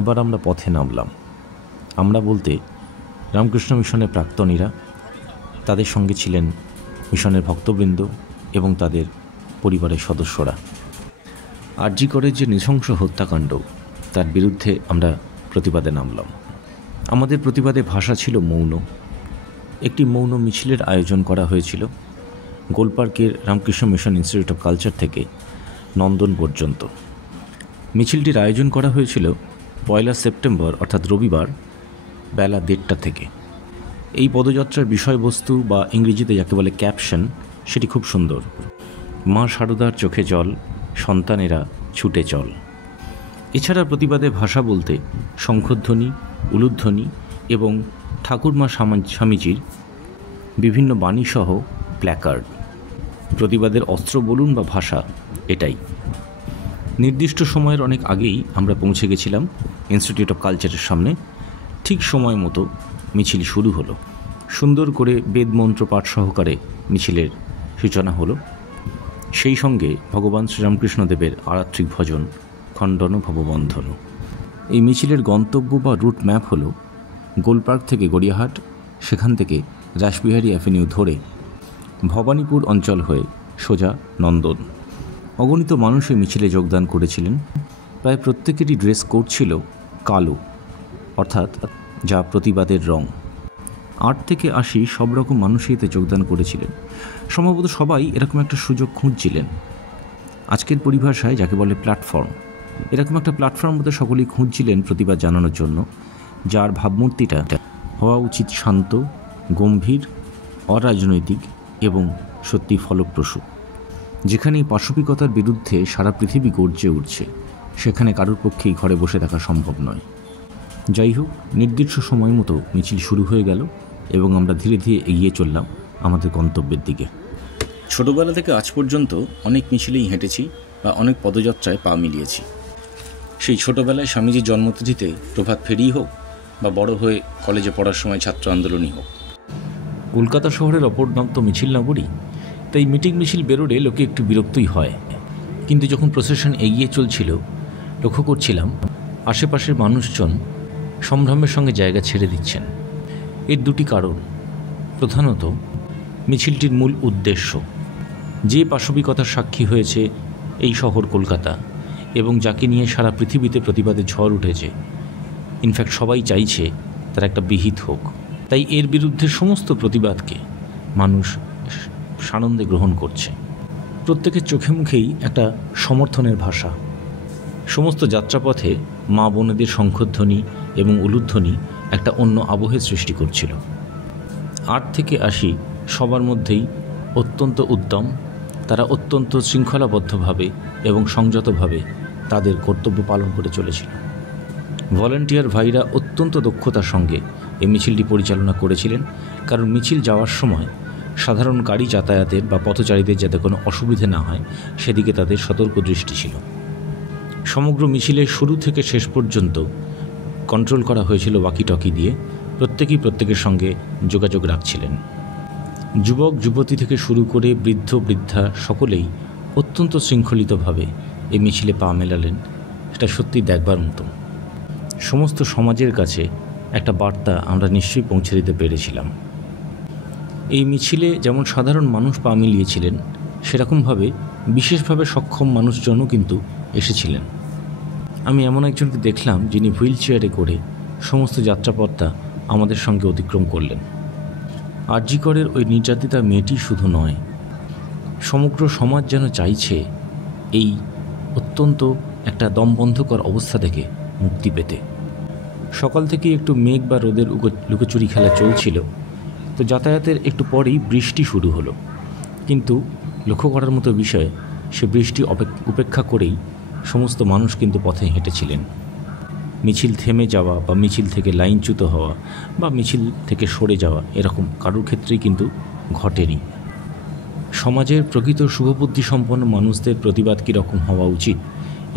এবার আমরা পথে নামলাম। আমরা বলতে রামকৃষ্ণ মিশনের প্রাক্তনীরা, তাদের সঙ্গে ছিলেন মিশনের ভক্তবৃন্দ এবং তাদের পরিবারের সদস্যরা। আরজি করের যে নৃশংস হত্যাকাণ্ড, তার বিরুদ্ধে আমরা প্রতিবাদে নামলাম। আমাদের প্রতিবাদে ভাষা ছিল মৌন। একটি মৌন মিছিলের আয়োজন করা হয়েছিল গোলপার্কের Ramakrishna mission institute of culture থেকে নন্দন পর্যন্ত। মিছিলটির আয়োজন করা হয়েছিল 1 সেপ্টেম্বর অর্থাৎ রবিবার বেলা 1:30 থেকে। এই পদযাত্রার বিষয়বস্তু বা ইংরেজিতে যাকে বলে ক্যাপশন, সেটি খুব সুন্দর। মা শারদার চোখে জল, সন্তানেরা ছুটে চল। এছাড়া প্রতিবাদে ভাষা বলতে শঙ্খধ্বনি, উলুধ্বনি এবং ঠাকুরমা স্বামীজির বিভিন্ন বাণীসহ প্ল্যাকার্ড। প্রতিবাদের অস্ত্র বলুন বা ভাষা, এটাই। নির্দিষ্ট সময়ের অনেক আগেই আমরা পৌঁছে গেছিলাম ইনস্টিটিউট অফ কালচারের সামনে। ঠিক সময় মতো মিছিল শুরু হলো। সুন্দর করে বেদমন্ত্র পাঠ সহকারে মিছিলের সূচনা হলো। সেই সঙ্গে ভগবান শ্রীরামকৃষ্ণদেবের আরাত্রিক ভজন খণ্ডন ভববন্ধন। এই মিছিলের গন্তব্য বা রুট ম্যাপ হলো গোলপার্ক থেকে গড়িয়াহাট, সেখান থেকে রাসবিহারী অ্যাভিনিউ ধরে ভবানীপুর অঞ্চল হয়ে সোজা নন্দন। অগণিত মানুষ এই মিছিলে যোগদান করেছিলেন। প্রায় প্রত্যেকেরই ড্রেস কোড ছিল কালো, অর্থাৎ যা প্রতিবাদের রং। 8 থেকে 80 সব রকম মানুষই এতে যোগদান করেছিলেন। সম্ভবত সবাই এরকম একটা সুযোগ খুঁজছিলেন। আজকের পরিভাষায় যাকে বলে প্ল্যাটফর্ম, এরকম একটা প্ল্যাটফর্ম মধ্যে সকলেই খুঁজছিলেন প্রতিবাদ জানানোর জন্য, যার ভাবমূর্তিটা হওয়া উচিত শান্ত, গম্ভীর, অরাজনৈতিক এবং সত্যি ফলপ্রসূ। যেখানে পাশবিকতার বিরুদ্ধে সারা পৃথিবী গর্জে উঠছে, সেখানে কারোর পক্ষেই ঘরে বসে থাকা সম্ভব নয়। যাই হোক, নির্দিষ্ট সময় মতো মিছিল শুরু হয়ে গেল এবং আমরা ধীরে ধীরে এগিয়ে চললাম আমাদের গন্তব্যের দিকে। ছোটবেলা থেকে আজ পর্যন্ত অনেক মিছিলেই হেঁটেছি বা অনেক পদযাত্রায় পা মিলিয়েছি। সেই ছোটবেলায় স্বামীজির জন্মতিথিতে প্রভাত ফেরি হোক বা বড় হয়ে কলেজে পড়ার সময় ছাত্র আন্দোলনই হোক। কলকাতা শহরের অপর নাম তো মিছিল নগরী, তাই মিটিং মিছিল বেরোলে লোকে একটু বিরক্তই হয়। কিন্তু যখন প্রসেশন এগিয়ে চলছিল, লক্ষ্য করছিলাম আশেপাশের মানুষজন সম্ভ্রমের সঙ্গে জায়গা ছেড়ে দিচ্ছেন। এর দুটি কারণ। প্রধানত মিছিলটির মূল উদ্দেশ্য, যে পাশবিকতার সাক্ষী হয়েছে এই শহর কলকাতা এবং যাকে নিয়ে সারা পৃথিবীতে প্রতিবাদের ঝড় উঠেছে, ইনফ্যাক্ট সবাই চাইছে তার একটা বিহিত হোক। তাই এর বিরুদ্ধে সমস্ত প্রতিবাদকে মানুষ সানন্দে গ্রহণ করছে। প্রত্যেকের চোখে মুখেই একটা সমর্থনের ভাষা। সমস্ত যাত্রাপথে মা বোনেদের শঙ্খধ্বনি এবং উলুধ্বনি একটা অন্য আবহের সৃষ্টি করছিল। 8 থেকে 80 সবার মধ্যেই অত্যন্ত উদ্যম। তারা অত্যন্ত শৃঙ্খলাবদ্ধভাবে এবং সংযতভাবে তাদের কর্তব্য পালন করে চলেছিল। ভলান্টিয়ার ভাইরা অত্যন্ত দক্ষতার সঙ্গে এই মিছিলটি পরিচালনা করেছিলেন, কারণ মিছিল যাওয়ার সময় সাধারণ গাড়ি যাতায়াতের বা পথচারীদের যাতে কোনো অসুবিধে না হয় সেদিকে তাদের সতর্ক দৃষ্টি ছিল। সমগ্র মিছিলের শুরু থেকে শেষ পর্যন্ত কন্ট্রোল করা হয়েছিল ওয়াকিটকি দিয়ে। প্রত্যেকেই প্রত্যেকের সঙ্গে যোগাযোগ রাখছিলেন। যুবক যুবতী থেকে শুরু করে বৃদ্ধ বৃদ্ধা সকলেই অত্যন্ত শৃঙ্খলিতভাবে এই মিছিলে পা মেলালেন। এটা সত্যি দেখবার মতো। সমস্ত সমাজের কাছে একটা বার্তা আমরা নিশ্চয়ই পৌঁছে দিতে পেরেছিলাম। এই মিছিলে যেমন সাধারণ মানুষ পা মিলিয়েছিলেন, সেরকমভাবে বিশেষভাবে সক্ষম মানুষজনও কিন্তু এসেছিলেন। আমি এমন একজনকে দেখলাম যিনি হুইল চেয়ারে করে সমস্ত যাত্রাপথটা আমাদের সঙ্গে অতিক্রম করলেন। আরজি করের ওই নির্যাতিতা মেয়েটি শুধু নয়, সমগ্র সমাজ যেন চাইছে এই অত্যন্ত একটা দমবন্ধকর অবস্থা থেকে মুক্তি পেতে। সকাল থেকেই একটু মেঘ বা রোদের লুকোচুরি খেলা চলছিল, তো যাতায়াতের একটু পরেই বৃষ্টি শুরু হলো। কিন্তু লক্ষ্য করার মতো বিষয়, সে বৃষ্টি উপেক্ষা করেই সমস্ত মানুষ কিন্তু পথে হেঁটেছিলেন। মিছিল থেমে যাওয়া বা মিছিল থেকে লাইনচ্যুত হওয়া বা মিছিল থেকে সরে যাওয়া এরকম কারোর ক্ষেত্রেই কিন্তু ঘটেনি। সমাজের প্রকৃত শুভবুদ্ধি সম্পন্ন মানুষদের প্রতিবাদ কীরকম হওয়া উচিত,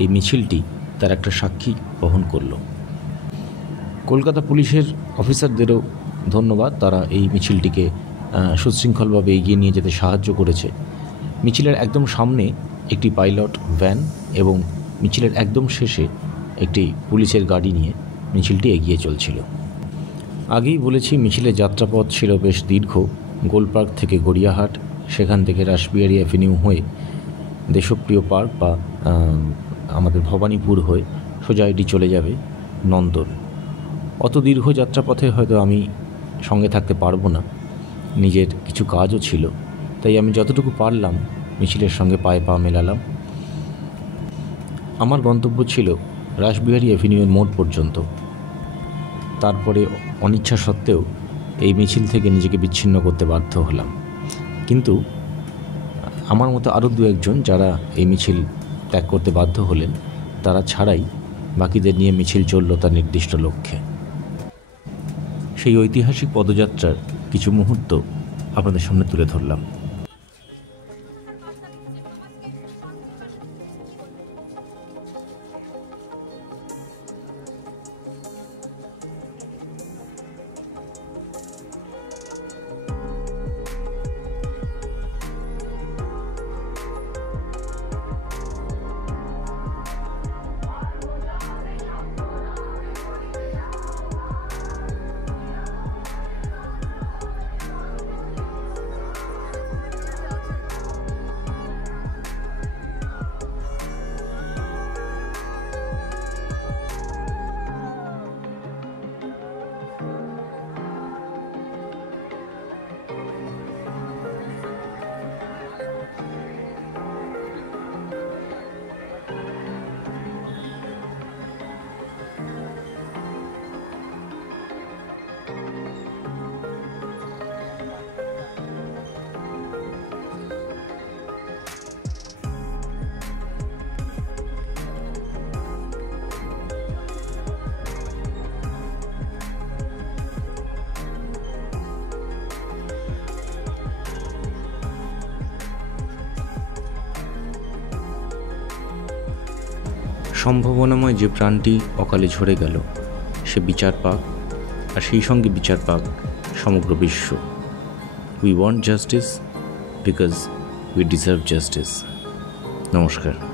এই মিছিলটি তার একটা সাক্ষী বহন করল। কলকাতা পুলিশের অফিসারদেরও ধন্যবাদ, তারা এই মিছিলটিকে সুশৃঙ্খলভাবে এগিয়ে নিয়ে যেতে সাহায্য করেছে। মিছিলের একদম সামনে একটি পাইলট ভ্যান এবং মিছিলের একদম শেষে একটি পুলিশের গাড়ি নিয়ে মিছিলটি এগিয়ে চলছিল। আগেই বলেছি মিছিলের যাত্রাপথ ছিল বেশ দীর্ঘ। গোলপার্ক থেকে গড়িয়াহাট, সেখান থেকে রাসবিহারী অ্যাভিনিউ হয়ে দেশপ্রিয় পার্ক বা আমাদের ভবানীপুর হয়ে সোজা এটি চলে যাবে নন্দন। অত দীর্ঘ যাত্রাপথে হয়তো আমি সঙ্গে থাকতে পারবো না, নিজের কিছু কাজও ছিল, তাই আমি যতটুকু পারলাম মিছিলের সঙ্গে পায়ে পা মেলালাম। আমার গন্তব্য ছিল রাসবিহারী অ্যাভিনিউয়ের মোড় পর্যন্ত। তারপরে অনিচ্ছা সত্ত্বেও এই মিছিল থেকে নিজেকে বিচ্ছিন্ন করতে বাধ্য হলাম। কিন্তু আমার মতো আরও দু একজন যারা এই মিছিল ত্যাগ করতে বাধ্য হলেন, তারা ছাড়াই বাকিদের নিয়ে মিছিল চলল তার নির্দিষ্ট লক্ষ্যে। সেই ঐতিহাসিক পদযাত্রার কিছু মুহূর্ত আপনাদের সামনে তুলে ধরলাম। সম্ভাবনাময় যে প্রাণটি অকালে ঝরে গেল, সে বিচার পাক, আর সেই সঙ্গে বিচার পাক সমগ্র বিশ্ব। We want justice because we deserve justice. নমস্কার।